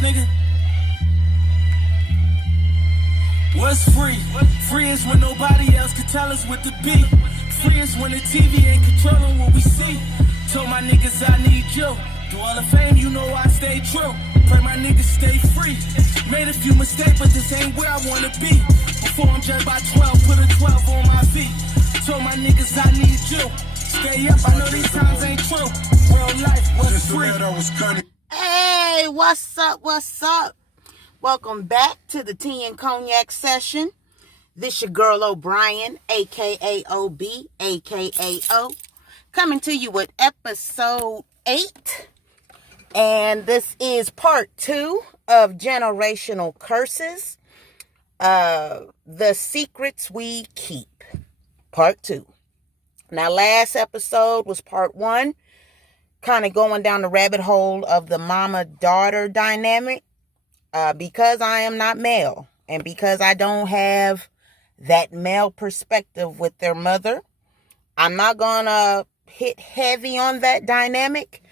niggas, nigga. What's free? Free is when nobody else can tell us what to be. Free is when the TV ain't controlling what we see. Told my niggas I need you. Do all the fame, you know I stay true. Pray my niggas stay free. Made a few mistakes, but this ain't where I wanna be. Before I'm judged by 12, put a 12 on my feet. Told my niggas I need you. Stay up, I know these times ain't true. Real life was free. Hey, what's up, what's up? Welcome back to the Tea and Cognac session. This your girl O'Brien, a.k.a. O.B., a.k.a. O, coming to you with episode 8. And this is part 2 of Generational Curses, The Secrets We Keep, part 2. Now, last episode was part 1, kind of going down the rabbit hole of the mama-daughter dynamic. Because I am not male and because I don't have that male perspective with their mother, I'm not going to hit heavy on that dynamic.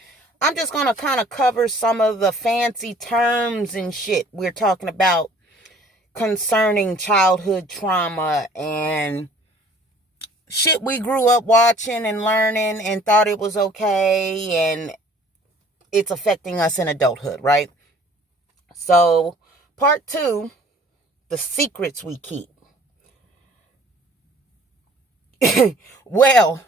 I'm just going to kind of cover some of the fancy terms and shit we're talking about concerning childhood trauma and shit we grew up watching and learning and thought it was okay, and it's affecting us in adulthood, right? So, part 2, the secrets we keep. Well,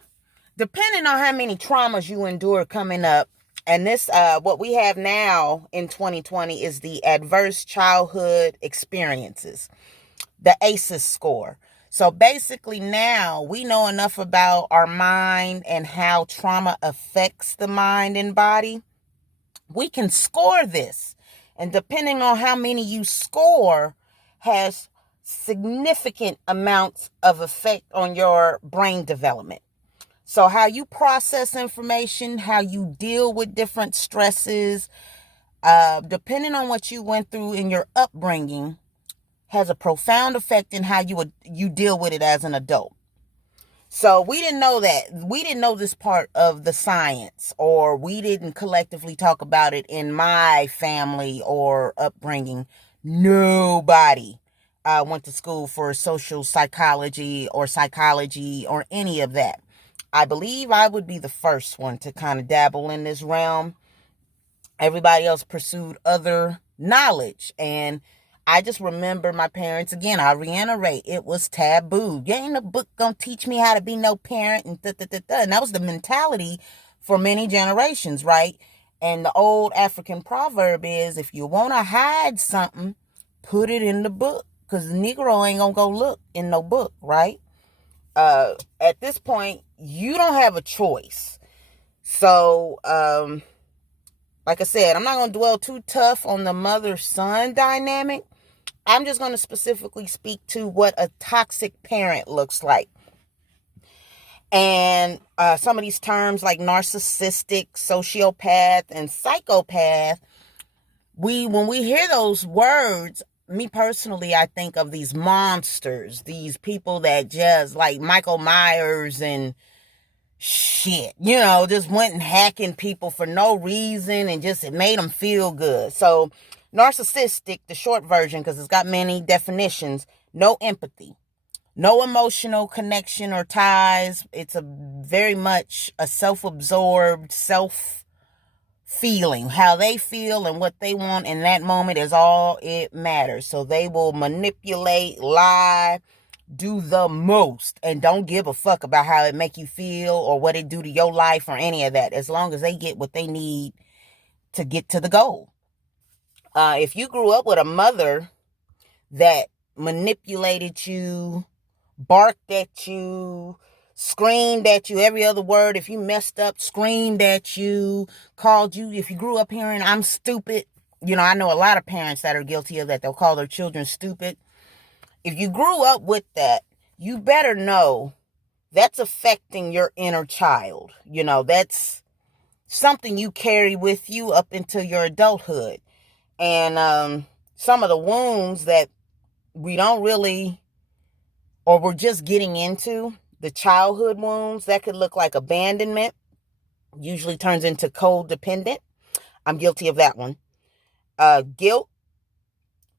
depending on how many traumas you endure coming up, and this, what we have now in 2020 is the Adverse Childhood Experiences, the ACEs score. So basically now we know enough about our mind and how trauma affects the mind and body. We can score this. And depending on how many you score has significant amounts of effect on your brain development. So how you process information, how you deal with different stresses, depending on what you went through in your upbringing, has a profound effect in how you deal with it as an adult. So we didn't know that. We didn't know this part of the science, or we didn't collectively talk about it in my family or upbringing. Nobody went to school for social psychology or any of that. I believe I would be the first one to kind of dabble in this realm. Everybody else pursued other knowledge, and I just remember my parents, again, I reiterate, it was taboo. You ain't a book gonna teach me how to be no parent, and And that was the mentality for many generations, right? And the old African proverb is, if you want to hide something, put it in the book, because the Negro ain't gonna go look in no book, right? At this point, you don't have a choice. So, like I said, I'm not gonna dwell too tough on the mother-son dynamic. I'm just going to specifically speak to what a toxic parent looks like. And some of these terms like narcissistic, sociopath, and psychopath, when we hear those words, me personally, I think of these monsters, these people that just like Michael Myers and shit, just went and hacking people for no reason and just it made them feel good. So narcissistic, the short version, because it's got many definitions: no empathy, no emotional connection or ties. It's very much a self-absorbed, self-feeling. How they feel and what they want in that moment is all it matters. So they will manipulate, lie, do the most, and don't give a fuck about how it make you feel or what it do to your life or any of that, as long as they get what they need to get to the goal. If you grew up with a mother that manipulated you, barked at you, screamed at you every other word, if you messed up, screamed at you, called you, if you grew up hearing, I'm stupid. I know a lot of parents that are guilty of that. They'll call their children stupid. If you grew up with that, you better know that's affecting your inner child. That's something you carry with you up into your adulthood. And some of the wounds that we don't really, or we're just getting into, the childhood wounds, that could look like abandonment, usually turns into codependent. I'm guilty of that one. Guilt.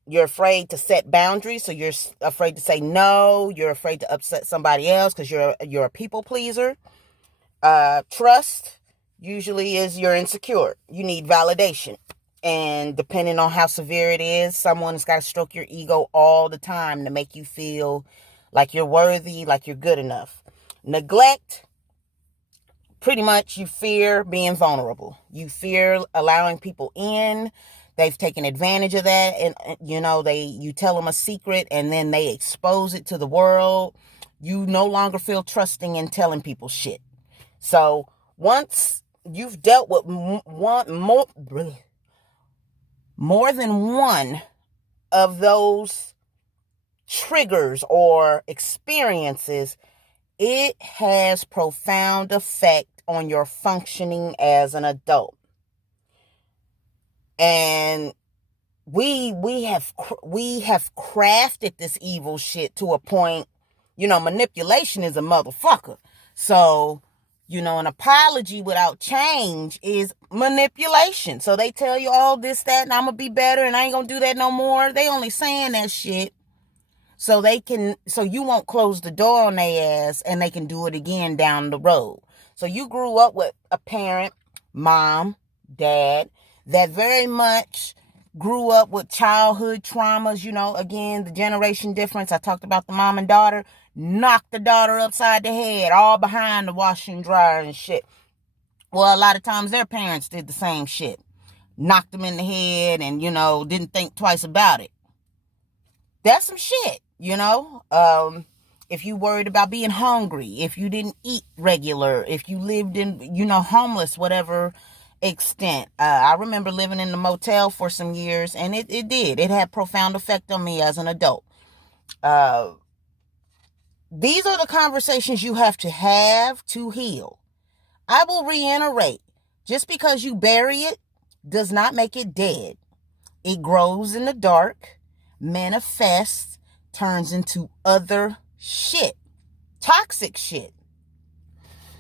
You're afraid to set boundaries, so you're afraid to say no. You're afraid to upset somebody else because you're a people pleaser. Trust usually is you're insecure. You need validation. And depending on how severe it is, someone's got to stroke your ego all the time to make you feel like you're worthy, like you're good enough. Neglect, pretty much you fear being vulnerable. You fear allowing people in. They've taken advantage of that, and you tell them a secret and then they expose it to the world. You no longer feel trusting in telling people shit. So once you've dealt with more than one of those triggers or experiences, it has profound effect on your functioning as an adult. And we have crafted this evil shit to a point, manipulation is a motherfucker. So, an apology without change is manipulation. So they tell you all this, that, and I'm going to be better and I ain't going to do that no more. They only saying that shit so you won't close the door on their ass and they can do it again down the road. So you grew up with a parent, mom, dad, that very much grew up with childhood traumas. Again, the generation difference. I talked about the mom and daughter. Knocked the daughter upside the head, all behind the washing dryer and shit. Well, a lot of times their parents did the same shit. Knocked them in the head and, didn't think twice about it. That's some shit, if you worried about being hungry, if you didn't eat regular, if you lived in, homeless, whatever extent. I remember living in the motel for some years, and it had profound effect on me as an adult. These are the conversations you have to heal. I will reiterate, just because you bury it does not make it dead. It grows in the dark, manifests, turns into other shit, toxic shit.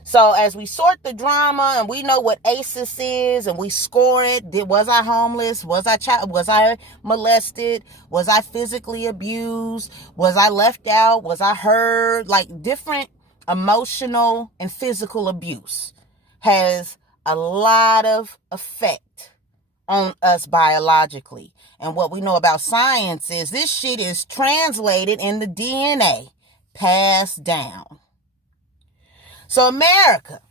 So as we sort the drama and we know what ACEs is and we score it, was I homeless? Was I molested? Was I physically abused? Was I left out? Was I hurt? Like different emotional and physical abuse has a lot of effect on us biologically. And what we know about science is this shit is translated in the DNA, passed down. So America,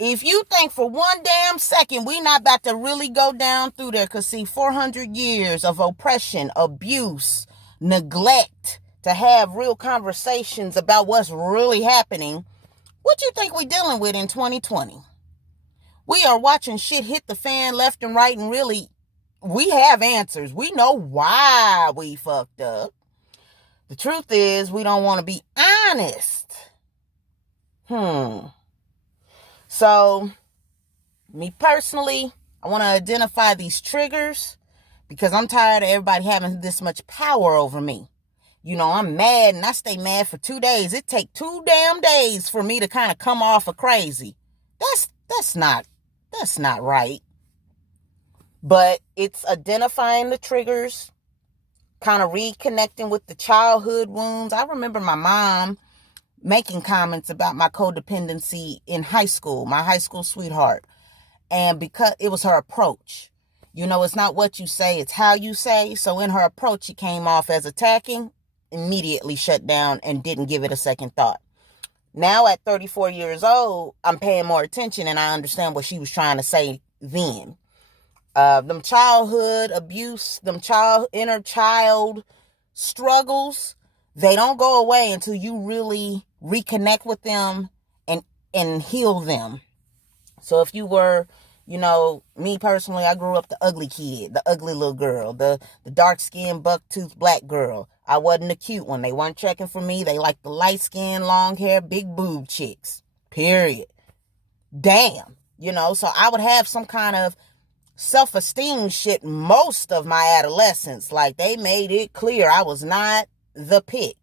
if you think for one damn second we not about to really go down through there, because see, 400 years of oppression, abuse, neglect to have real conversations about what's really happening, what you think we dealing with in 2020? We are watching shit hit the fan left and right, and really, we have answers. We know why we fucked up. The truth is, we don't want to be honest. So, me personally, I want to identify these triggers because I'm tired of everybody having this much power over me. I'm mad and I stay mad for 2 days. It take 2 damn days for me to kind of come off of crazy. That's not right. But it's identifying the triggers, kind of reconnecting with the childhood wounds. I remember my mom making comments about my codependency in high school, my high school sweetheart. And because it was her approach, it's not what you say, it's how you say. So in her approach, she came off as attacking, immediately shut down and didn't give it a second thought. Now at 34 years old, I'm paying more attention and I understand what she was trying to say then. Them childhood abuse, inner child struggles, they don't go away until you really reconnect with them and heal them. So if you were, me personally, I grew up the ugly kid, the ugly little girl, the dark-skinned, buck-toothed black girl. I wasn't the cute one. They weren't checking for me. They liked the light-skinned, long hair, big boob chicks. Period. Damn. So I would have some kind of self-esteem shit most of my adolescence. Like, they made it clear I was not the pick.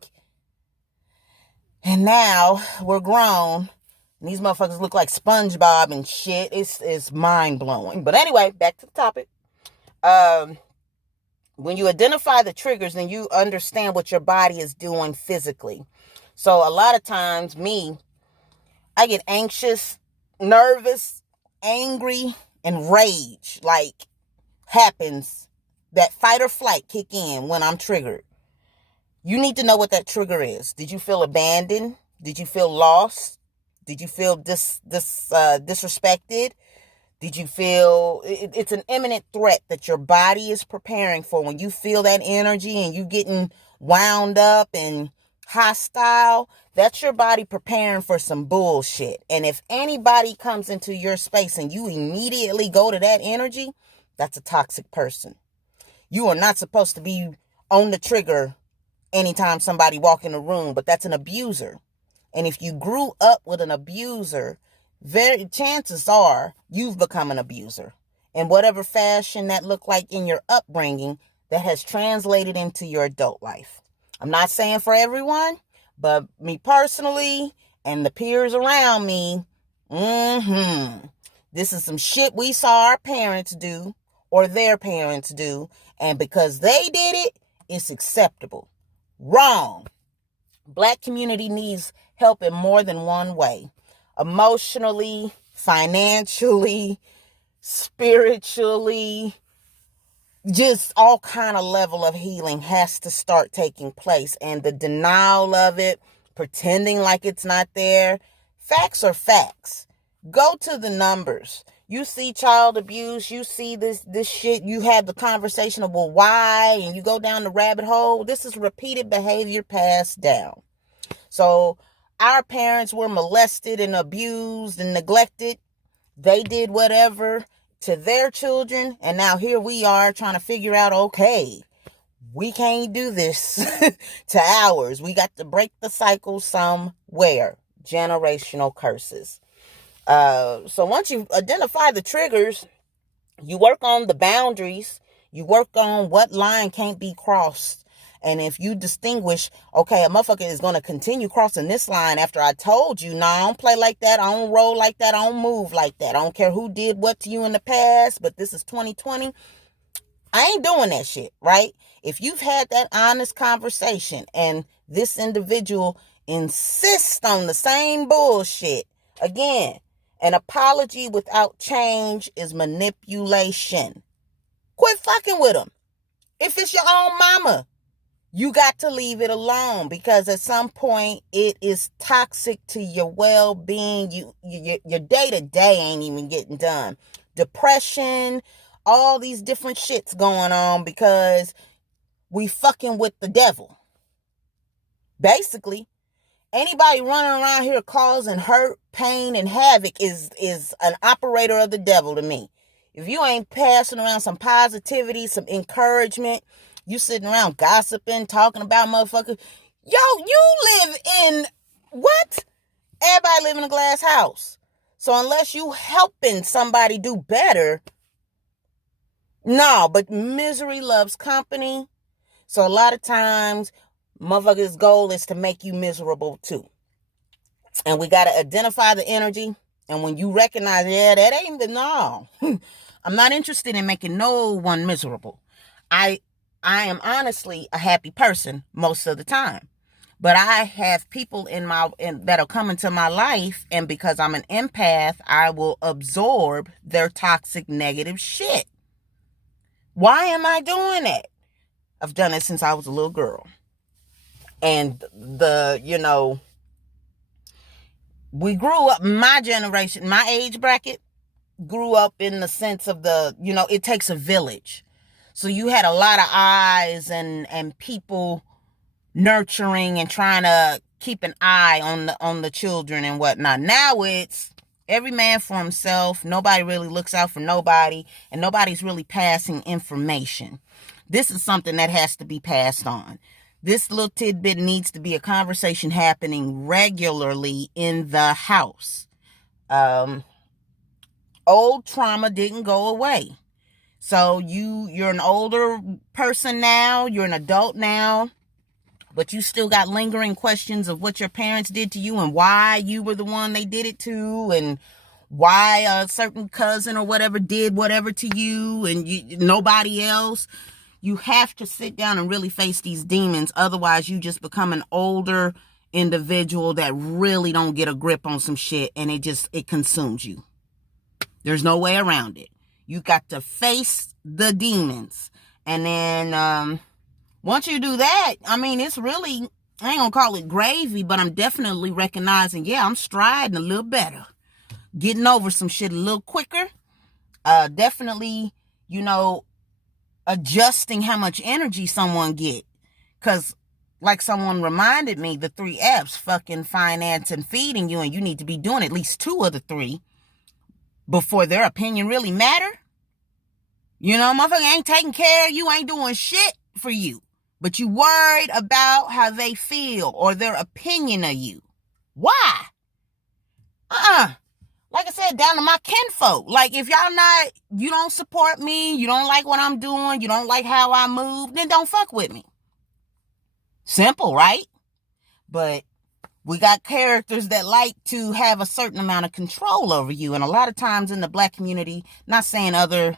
And now we're grown and these motherfuckers look like SpongeBob and shit. It's mind-blowing. But anyway, back to the topic. When you identify the triggers, then you understand what your body is doing physically. So a lot of times I get anxious, nervous, angry, and rage like happens. That fight or flight kick in when I'm triggered. You need to know what that trigger is. Did you feel abandoned? Did you feel lost? Did you feel disrespected? Did you feel it's an imminent threat that your body is preparing for? When you feel that energy and you getting wound up and hostile, that's your body preparing for some bullshit. And if anybody comes into your space and you immediately go to that energy, that's a toxic person. You are not supposed to be on the trigger anytime somebody walk in the room, but that's an abuser. And if you grew up with an abuser, chances are you've become an abuser. In whatever fashion that looked like in your upbringing, that has translated into your adult life. I'm not saying for everyone, but me personally and the peers around me, this is some shit we saw our parents do or their parents do. And because they did it, it's acceptable. Wrong. Black community needs help in more than one way. Emotionally, financially, spiritually, just all kind of level of healing has to start taking place. And the denial of it, pretending like it's not there, facts are facts. Go to the numbers. You see child abuse, you see this shit, you have the conversation of, well, why? And you go down the rabbit hole. This is repeated behavior passed down. So our parents were molested and abused and neglected. They did whatever to their children. And now here we are trying to figure out, okay, we can't do this to ours. We got to break the cycle somewhere. Generational curses. So once you identify the triggers, you work on the boundaries, you work on what line can't be crossed. And if you distinguish, okay, a motherfucker is going to continue crossing this line after I told you, no, I don't play like that. I don't roll like that. I don't move like that. I don't care who did what to you in the past, but this is 2020. I ain't doing that shit, right? If you've had that honest conversation and this individual insists on the same bullshit, again, an apology without change is manipulation. Quit fucking with them. If it's your own mama, you got to leave it alone, because at some point it is toxic to your well-being. Your day-to-day ain't even getting done. Depression, all these different shits going on because we fucking with the devil. Basically, anybody running around here causing hurt, pain, and havoc is an operator of the devil to me. If you ain't passing around some positivity, some encouragement, you sitting around gossiping, talking about motherfuckers. Yo, you live in what? Everybody live in a glass house. So unless you helping somebody do better, no, but misery loves company. So a lot of times, motherfuckers' goal is to make you miserable too. And we got to identify the energy. And when you recognize, yeah, that ain't the no. I'm not interested in making no one miserable. I am honestly a happy person most of the time. But I have people that'll come into my life, and because I'm an empath, I will absorb their toxic negative shit. Why am I doing that? I've done it since I was a little girl. And we grew up, my generation, my age bracket, grew up in the sense of it takes a village. So you had a lot of eyes and people nurturing and trying to keep an eye on the children and whatnot. Now it's every man for himself. Nobody really looks out for nobody, and nobody's really passing information. This is something that has to be passed on. This little tidbit needs to be a conversation happening regularly in the house. Old trauma didn't go away. So you're an older person now, you're an adult now, but you still got lingering questions of what your parents did to you and why you were the one they did it to and why a certain cousin or whatever did whatever to you and nobody else. You have to sit down and really face these demons. Otherwise, you just become an older individual that really don't get a grip on some shit, and it consumes you. There's no way around it. You got to face the demons. And then once you do that, I mean, it's really, I ain't gonna call it gravy, but I'm definitely recognizing, yeah, I'm striding a little better. Getting over some shit a little quicker. Definitely, adjusting how much energy someone get. Because, like someone reminded me, the 3 F's, fucking, finance, and feeding you, and you need to be doing at least 2 of the 3 before their opinion really matter. Motherfucker ain't taking care of you, ain't doing shit for you. But you worried about how they feel or their opinion of you. Why? Like I said, down to my kinfolk. Like, if you don't support me, you don't like what I'm doing, you don't like how I move, then don't fuck with me. Simple, right? But we got characters that like to have a certain amount of control over you. And a lot of times in the Black community, not saying other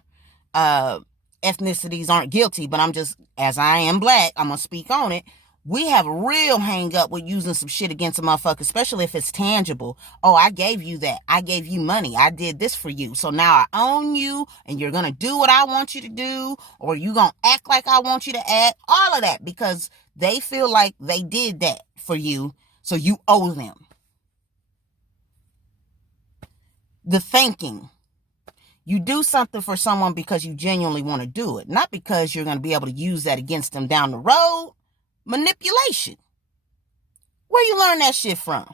ethnicities aren't guilty, but I'm just, as I am Black, I'm going to speak on it. We have a real hang up with using some shit against a motherfucker, especially if it's tangible. Oh, I gave you that. I gave you money. I did this for you. So now I own you, and you're going to do what I want you to do, or you going to act like I want you to act. All of that, because they feel like they did that for you, so you owe them. The thinking. You do something for someone because you genuinely want to do it, not because you're going to be able to use that against them down the road. Manipulation. Where you learn that shit from?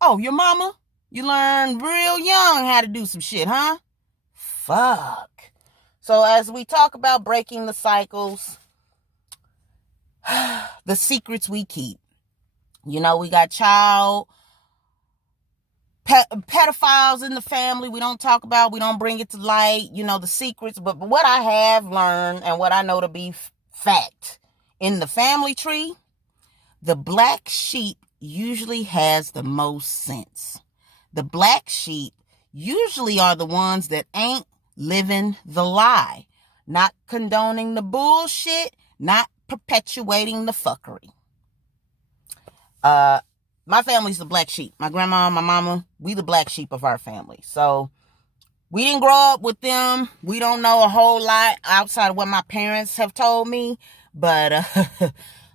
Oh, your mama? You learned real young how to do some shit, huh? Fuck. So as we talk about breaking the cycles, the secrets we keep. We got child pedophiles in the family. We don't talk about, we don't bring it to light, the secrets. But what I have learned and what I know to be fact, in the family tree, the black sheep usually has the most sense. The black sheep usually are the ones that ain't living the lie, not condoning the bullshit, not perpetuating the fuckery. My family's the black sheep. My grandma, my mama, we the black sheep of our family. So we didn't grow up with them. We don't know a whole lot outside of what my parents have told me. But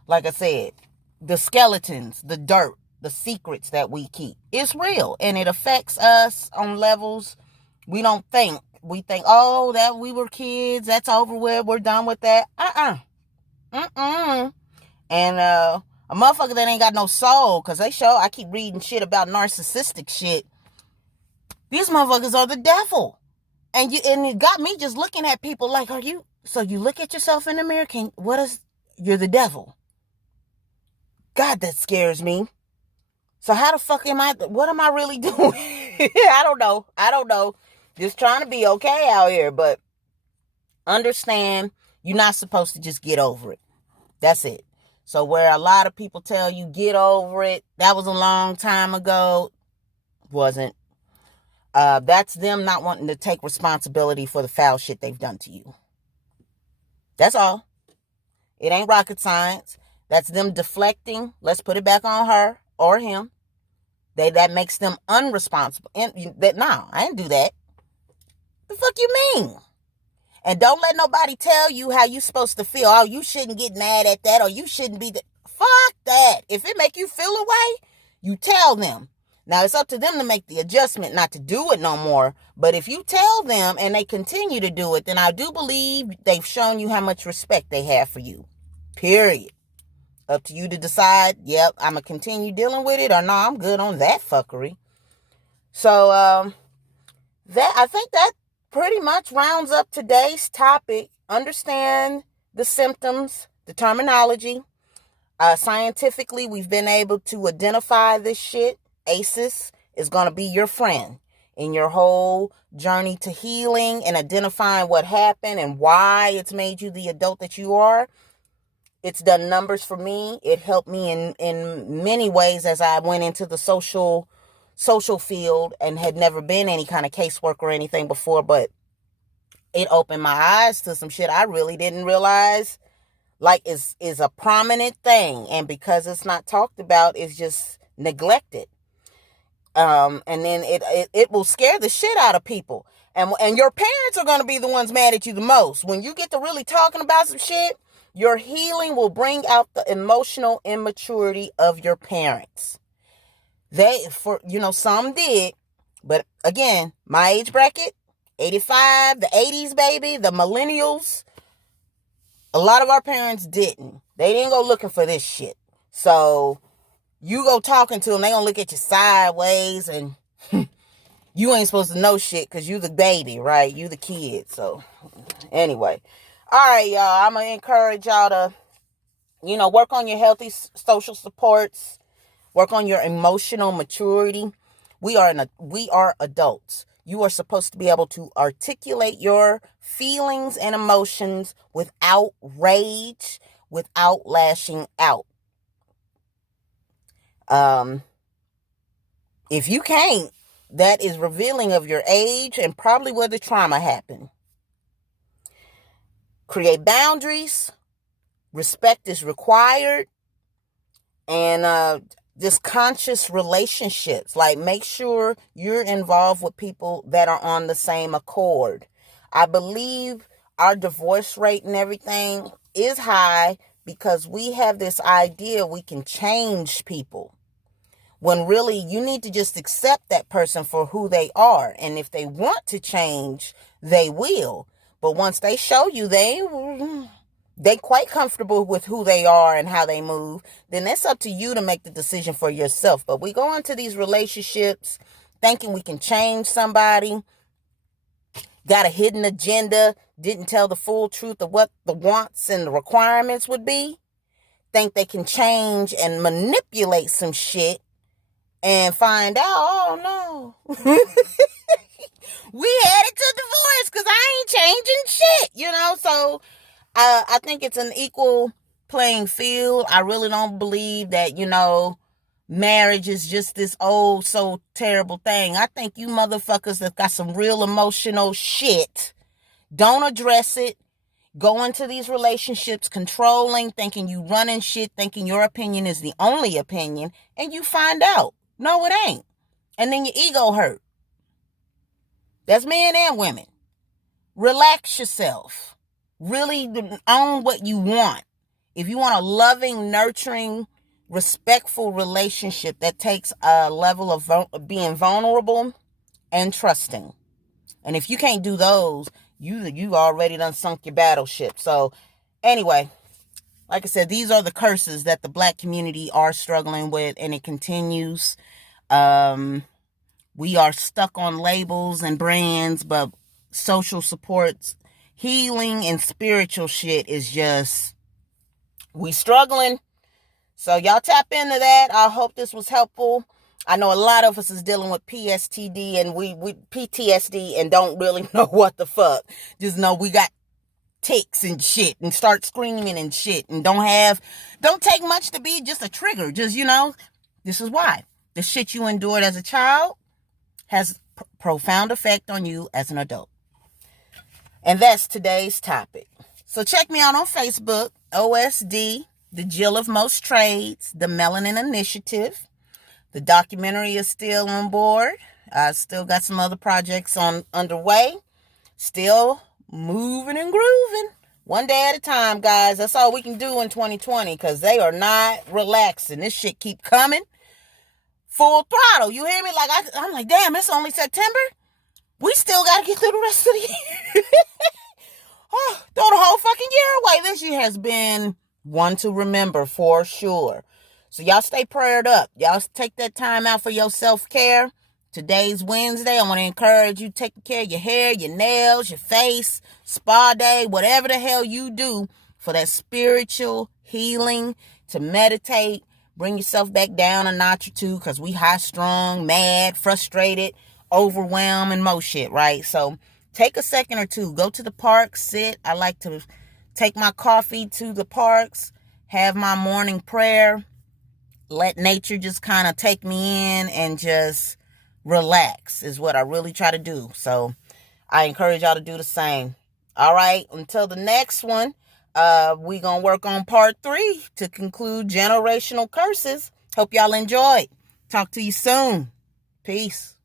like I said, the skeletons, the dirt, the secrets that we keep, it's real. And it affects us on levels we don't think. We think, oh, that we were kids, that's over with, we're done with that. And a motherfucker that ain't got no soul, because I keep reading shit about narcissistic shit. These motherfuckers are the devil. And it got me just looking at people like, so you look at yourself in the mirror, you're the devil. God, that scares me. So how the fuck what am I really doing? I don't know. Just trying to be okay out here, but understand you're not supposed to just get over it. That's it. So where a lot of people tell you, get over it, that was a long time ago, wasn't. That's them not wanting to take responsibility for the foul shit they've done to you. That's all. It ain't rocket science. That's them deflecting. Let's put it back on her or him. That makes them unresponsible. I didn't do that. The fuck you mean? And don't let nobody tell you how you supposed to feel. Oh, you shouldn't get mad at that, or you shouldn't be fuck that. If it make you feel a way, you tell them. Now, it's up to them to make the adjustment not to do it no more. But if you tell them and they continue to do it, then I do believe they've shown you how much respect they have for you. Period. Up to you to decide, yep, I'm going to continue dealing with it, or no, I'm good on that fuckery. So, I think that pretty much rounds up today's topic. Understand the symptoms, the terminology. Scientifically, we've been able to identify this shit. ACEs is going to be your friend in your whole journey to healing and identifying what happened and why it's made you the adult that you are. It's done numbers for me. It helped me in many ways as I went into the social social field and had never been any kind of casework or anything before, but it opened my eyes to some shit I really didn't realize like is a prominent thing, and because it's not talked about, it's just neglected. And then it will scare the shit out of people, and your parents are going to be the ones mad at you the most when you get to really talking about some shit. Your healing will bring out the emotional immaturity of your parents. Some did, but again, my age bracket, 85, the 80s baby, the millennials, a lot of our parents didn't. They didn't go looking for this shit. So you go talking to them, they gonna look at you sideways, and you ain't supposed to know shit because you the baby, right? You the kid. So anyway. All right, y'all. I'm gonna encourage y'all to, work on your healthy social supports, work on your emotional maturity. We are adults. You are supposed to be able to articulate your feelings and emotions without rage, without lashing out. If you can't, that is revealing of your age and probably where the trauma happened. Create boundaries. Respect is required. And just conscious relationships. Like, make sure you're involved with people that are on the same accord. I believe our divorce rate and everything is high because we have this idea we can change people, when really you need to just accept that person for who they are. And if they want to change, they will. But once they show you they quite comfortable with who they are and how they move, then it's up to you to make the decision for yourself. But we go into these relationships thinking we can change somebody, got a hidden agenda, didn't tell the full truth of what the wants and the requirements would be, think they can change and manipulate some shit, and find out, oh no, we headed to divorce because I ain't changing shit, So I think it's an equal playing field. I really don't believe that, marriage is just this old, so terrible thing. I think you motherfuckers that got some real emotional shit don't address it. Go into these relationships controlling, thinking you running shit, thinking your opinion is the only opinion, and you find out, no, it ain't. And then your ego hurt. That's men and women. Relax yourself. Really own what you want. If you want a loving, nurturing, respectful relationship that takes a level of being vulnerable and trusting. And if you can't do those, you already done sunk your battleship. So anyway, like I said, these are the curses that the Black community are struggling with, and it continues. We are stuck on labels and brands, but social supports, healing, and spiritual shit is just, we struggling. So y'all tap into that. I hope this was helpful. I know a lot of us is dealing with PSTD and we PTSD and don't really know what the fuck. Just know we got ticks and shit and start screaming and shit and don't take much to be just a trigger. Just, this is why. The shit you endured as a child has profound effect on you as an adult. And that's today's topic. So check me out on Facebook, OSD, the Jill of Most Trades, the Melanin Initiative. The documentary is still on board. I still got some other projects underway. Still moving and grooving. One day at a time, guys. That's all we can do in 2020 because they are not relaxing. This shit keep coming. Full throttle. You hear me? I'm like, damn, it's only September. We still got to get through the rest of the year. Oh, throw the whole fucking year away. This year has been one to remember for sure. So y'all stay prayed up. Y'all take that time out for your self-care. Today's Wednesday. I want to encourage you taking care of your hair, your nails, your face, spa day, whatever the hell you do for that spiritual healing, to meditate, bring yourself back down a notch or two because we high-strung, mad, frustrated, overwhelmed, and more shit, right? So take a second or two. Go to the park, sit. I like to take my coffee to the parks, have my morning prayer, let nature just kind of take me in and just relax is what I really try to do. So I encourage y'all to do the same. All right, until the next one, we gonna work on part 3 to conclude generational curses. Hope y'all enjoyed. Talk to you soon. Peace.